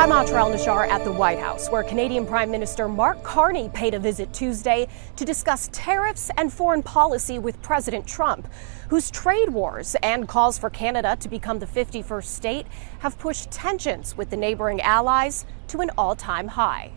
I'm Atra El-Nashar at the White House, where Canadian Prime Minister Mark Carney paid a visit Tuesday to discuss tariffs and foreign policy with President Trump, whose trade wars and calls for Canada to become the 51st state have pushed tensions with the neighboring allies to an all-time high.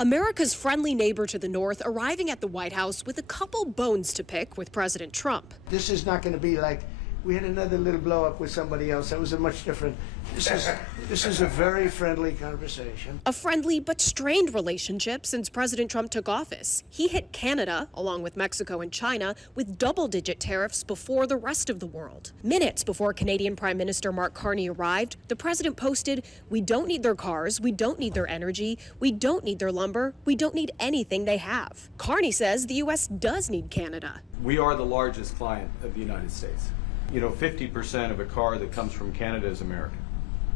America's friendly neighbor to the north arriving at the White House with a couple bones to pick with President Trump. This is not going to be like we had another little blow up with somebody else. That was a much different. This is a very friendly conversation. A friendly but strained relationship since President Trump took office. He hit Canada, along with Mexico and China, with double-digit tariffs before the rest of the world. Minutes before Canadian Prime Minister Mark Carney arrived, the president posted, "We don't need their cars, we don't need their energy, we don't need their lumber, we don't need anything they have." Carney says the U.S. does need Canada. We are the largest client of the United States. 50% of a car that comes from Canada is American.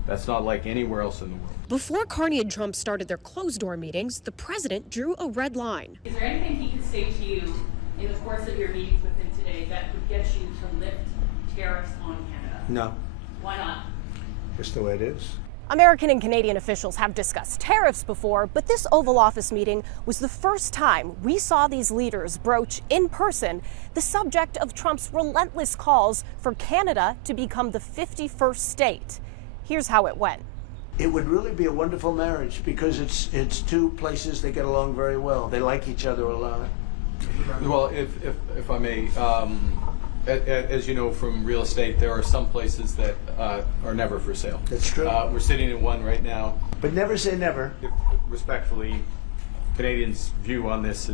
That's not like anywhere else in the world. Before Carney and Trump started their closed-door meetings, the president drew a red line. Is there anything he could say to you in the course of your meetings with him today that would get you to lift tariffs on Canada? No. Why not? Just the way it is. American and Canadian officials have discussed tariffs before, but this Oval Office meeting was the first time we saw these leaders broach in person the subject of Trump's relentless calls for Canada to become the 51st state. Here's how it went. It would really be a wonderful marriage because it's two places that get along very well. They like each other a lot. Well, if I may, as you know from real estate, there are some places that are never for sale. That's true. We're sitting in one right now. But never say never. Respectfully, Canadians' view on this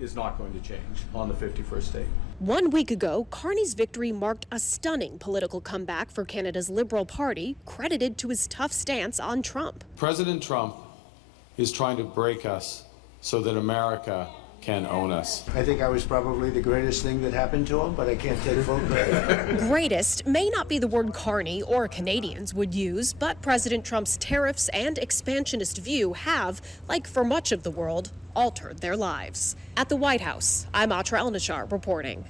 is not going to change on the 51st state. 1 week ago, Carney's victory marked a stunning political comeback for Canada's Liberal Party, credited to his tough stance on Trump. President Trump is trying to break us so that America can own us. I think I was probably the greatest thing that happened to him, but I can't take full credit. Greatest may not be the word Carney or Canadians would use, but President Trump's tariffs and expansionist view have, like for much of the world, altered their lives. At the White House, I'm Atra El-Nashar reporting.